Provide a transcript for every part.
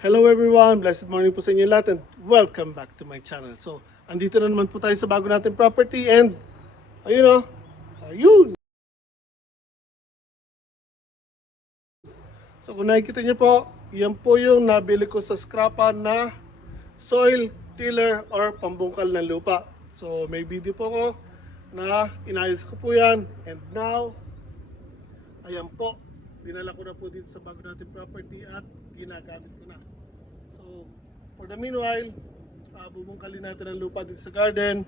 Hello everyone, blessed morning po sa inyo lahat and welcome back to my channel. So, andito na naman po tayo sa bago natin property and ayun. So kung nakikita niyo po, yan po yung nabili ko sa scrapan na soil tiller or pambungkal ng lupa. So may video po ko na inayos ko po yan and now, ayan po, dinala ko na po dito sa bago natin property at ginagamit ko na. So, for the meanwhile, bubungkalin natin ang lupa dito sa garden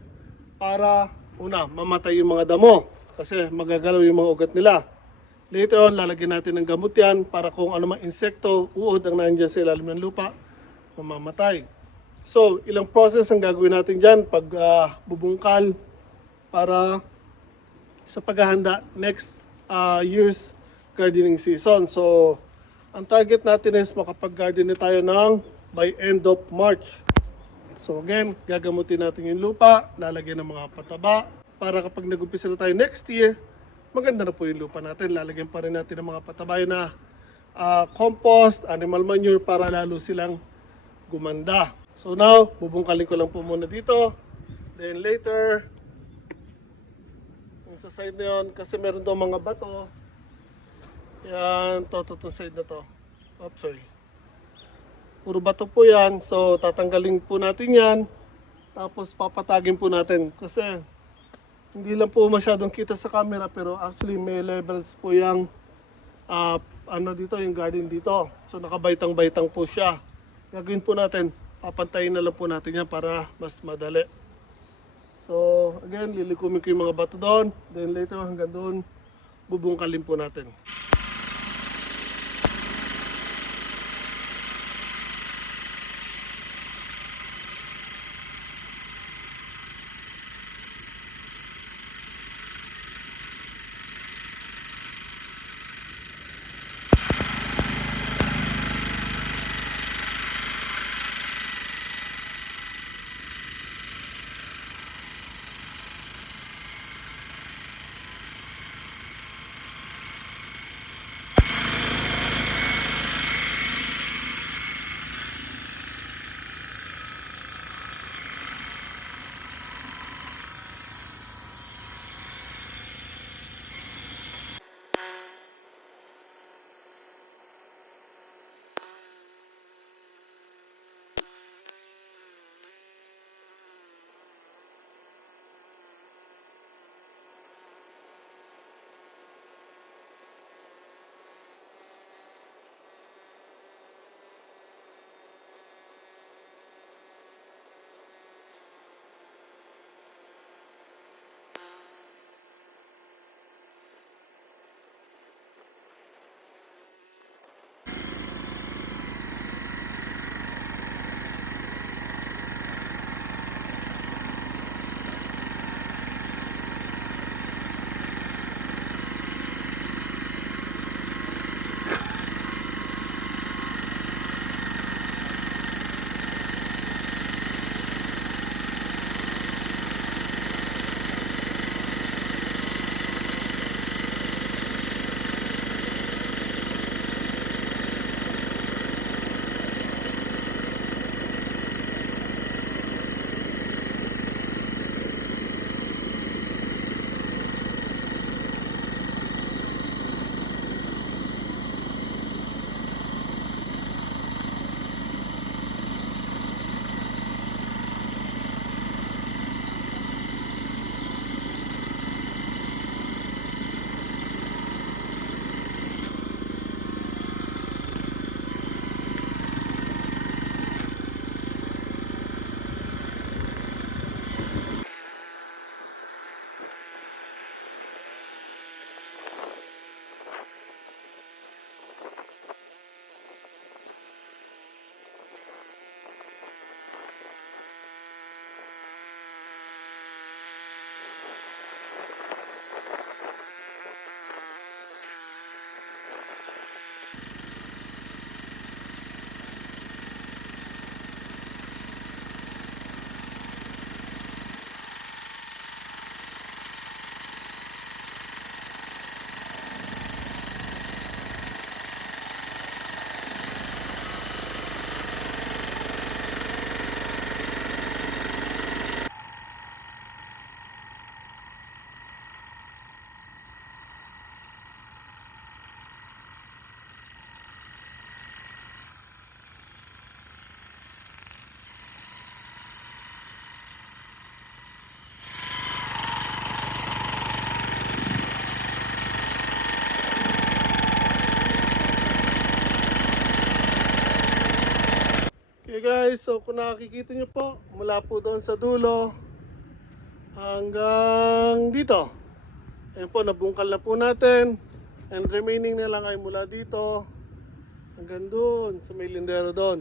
para una, mamatay yung mga damo kasi magagalaw yung mga ugat nila. Later on, lalagyan natin ng gamot yan para kung ano mang insekto, uod ang nandyan sa ilalim ng lupa, mamamatay. So, ilang process ang gagawin natin dyan pag bubungkal para sa paghahanda next year's gardening season. So, ang target natin is makapag-garden na tayo ng by end of March. So again, gagamutin natin yung lupa, lalagyan ng mga pataba, para kapag nag-umpisa na tayo next year, maganda na po yung lupa natin. Lalagyan pa rin natin ng mga pataba yun na compost, animal manure, para lalo silang gumanda. So now, bubungkalin ko lang po muna dito. Then later, yung sa side na yun, kasi meron daw mga bato, yan, to side na to. Oops, sorry. Puro bato po yan. So, tatanggalin po natin yan. Tapos, papatagin po natin. Kasi, hindi lang po masyadong kita sa camera. Pero, actually, may levels po yung, dito, yung garden dito. So, nakabaitang-baitang po siya. Gagawin po natin, papantayin na lang po natin yan para mas madali. So, again, lilikumin ko yung mga bato doon. Then, later, hanggang doon, bubungkalin po natin. Okay guys, so kung nakikita nyo po, mula po doon sa dulo hanggang dito. Ayan po, nabungkal na po natin. And remaining na lang ay mula dito hanggang doon, sa may lindero doon.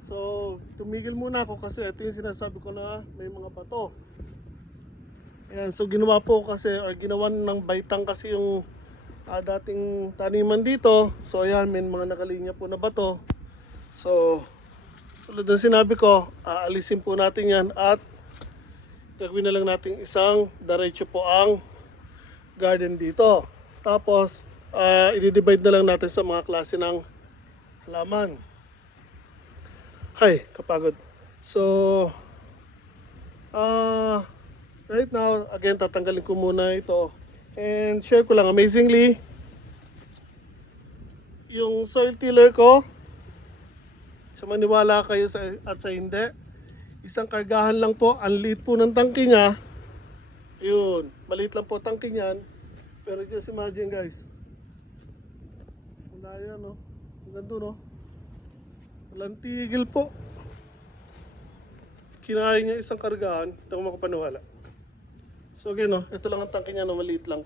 So, tumigil muna ako kasi ito yung sinasabi ko na may mga bato. Ayan, so ginawa po kasi, or ginawa ng baitang kasi yung dating taniman dito. So ayan, may mga nakalinya po na bato. So, tulad ng sinabi ko, aalisin po natin yan at gagawin na lang natin isang diretso po ang garden dito. Tapos, i-divide na lang natin sa mga klase ng halaman. Hay, kapagod. So, right now, again, tatanggalin ko muna ito. And share ko lang, amazingly, yung soil tiller ko, sa maniwala kayo at sa hindi, isang kargahan lang po, ang liit po ng tangke niya. Ayun, maliit lang po tangke niyan. Pero just imagine guys, wala yan no, ang ganda no, walang tigil po. Kinaya niya isang kargahan, hindi ako makapaniwala. So again no, ito lang ang tangke niya no, maliit lang.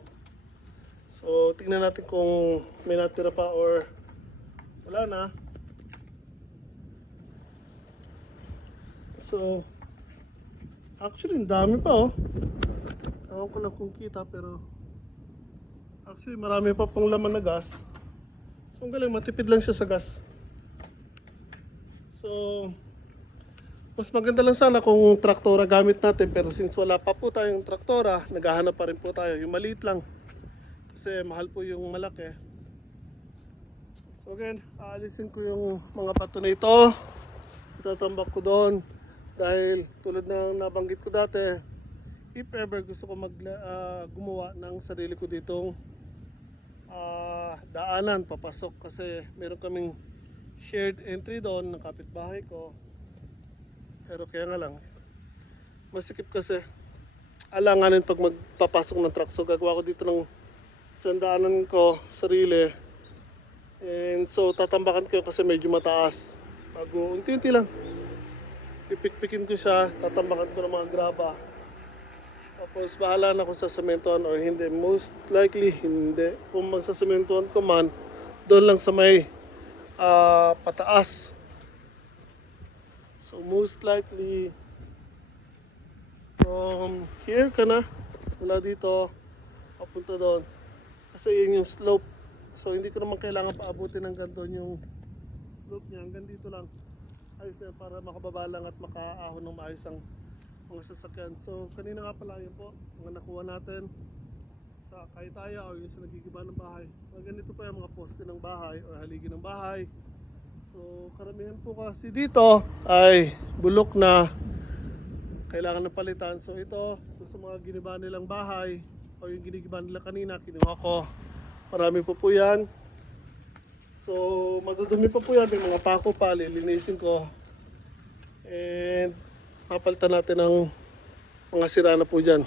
So tingnan natin kung may natira pa or wala na. So, actually, ang dami pa oh. Ewan ko lang kung kita pero actually, marami pa pang laman na gas. So, ang galing, matipid lang siya sa gas. So, mas maganda lang sana kung traktora gamit natin pero since wala pa po tayong traktora, naghahanap pa rin po tayo. Yung maliit lang. Kasi mahal po yung malaki. So again, aalisin ko yung mga bato na ito. Itatambak ko doon. Dahil tulad ng nabanggit ko dati, if ever gusto ko gumawa ng sarili ko ditong daanan, papasok. Kasi meron kaming shared entry doon ng kapitbahay ko. Pero kaya nga lang, masikip kasi. Alanganin pag magpapasok ng truck. So gagawa ko dito ng isang daanan ko, sarili. And so tatambakan ko yun kasi medyo mataas. Bago, unti-unti lang. Pipik-pikin ko siya, tatambakan ko ng mga graba. Tapos bahala na kung sasementohan or hindi. Most likely hindi. Kung magsasementohan ko man, doon lang sa may pataas. So most likely from here ka na, mula dito, papunta doon. Kasi yun yung slope. So hindi ko naman kailangan paabutin hanggang doon yung slope niya. Hanggang dito lang. Ayos na para makababa lang at makaahon ng maayos ang mga sasakyan. So kanina nga pala yun po, mga nakuha natin sa Kaytaya o yung sa nagigiba ng bahay. Mga ganito po yung mga poste ng bahay o haligi ng bahay. So karamihan po kasi dito ay bulok na, kailangan ng palitan. So ito sa mga giniba nilang bahay o yung ginigiba nila kanina, kinuha ko. Marami po yan. So, madudumi pa po yan. May mga pako pa, lilinisin ko. And, papalitan natin ng mga sira na po dyan.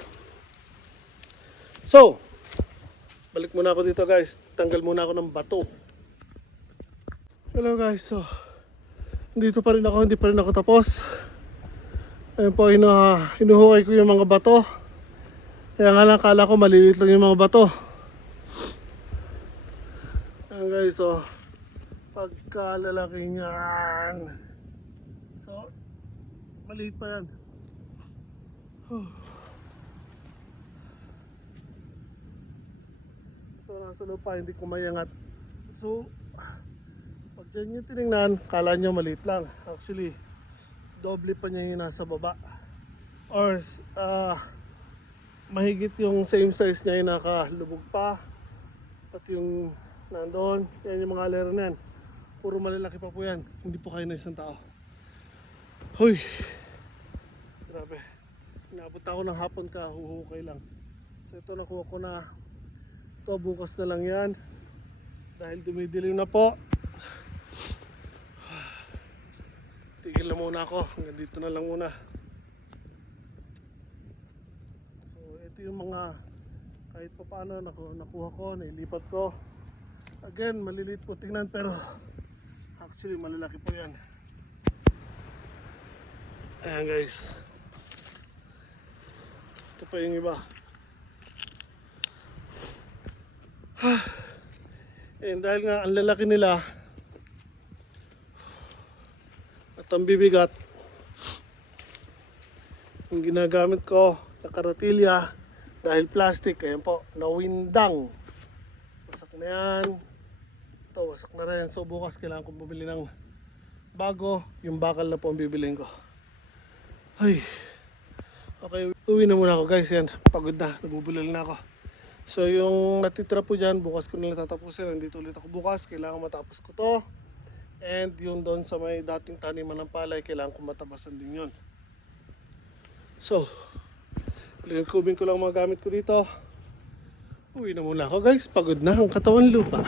So, balik muna ako dito guys. Tanggal muna ako ng bato. Hello guys. So, dito pa rin ako. Hindi pa rin ako tapos. Ayun po, hinuhukay ko yung mga bato. Kaya nga lang, kala ko maliliit lang yung mga bato. Ayan guys, so pagkalalaki niyan, so maliit pa yan. Ito nasa lupa, hindi ko mayangat. So pag dyan yung tinignan, kala nyo maliit lang. Actually, doble pa niya yung nasa baba. Or mahigit yung same size niya yung nakalubog pa. At yung nandoon, yan yung mga alera na yan. Puro malalaki pa po yan. Hindi po kayo na isang tao. Huy! Grabe. Inaabot ako ng hapon ka, huhukay lang. So ito nakuha ko na. Ito bukas na lang yan. Dahil dumidilim na po. Tigil na muna ako. Hanggang dito na lang muna. So ito yung mga kahit pa paano nakuha ko, nailipat ko. Again, maliliit po tingnan pero actually malalaki po yan. Ayan guys. Ito pa yung iba. And dahil nga ang lalaki nila at ang bibigat, yung ginagamit ko na karatilya dahil plastic, ayan po, nawindang. Wasak na yan. Ito, wasak na rin. So bukas kailangan kong bumili ng bago. Yung bakal na po ang bibiliin ko. Ay. Okay, uwi na muna ako guys. Yan, pagod na. Nabubulol na ako. So yung natitira po dyan, bukas ko nila tatapusin. Nandito ulit ako bukas. Kailangan matapos ko to. And yung doon sa may dating taniman ng palay, kailangan ko matabasan din yun. So, lingkubin ko lang mga gamit ko dito. Uwi na muna ako guys. Pagod na ang katawan lupa.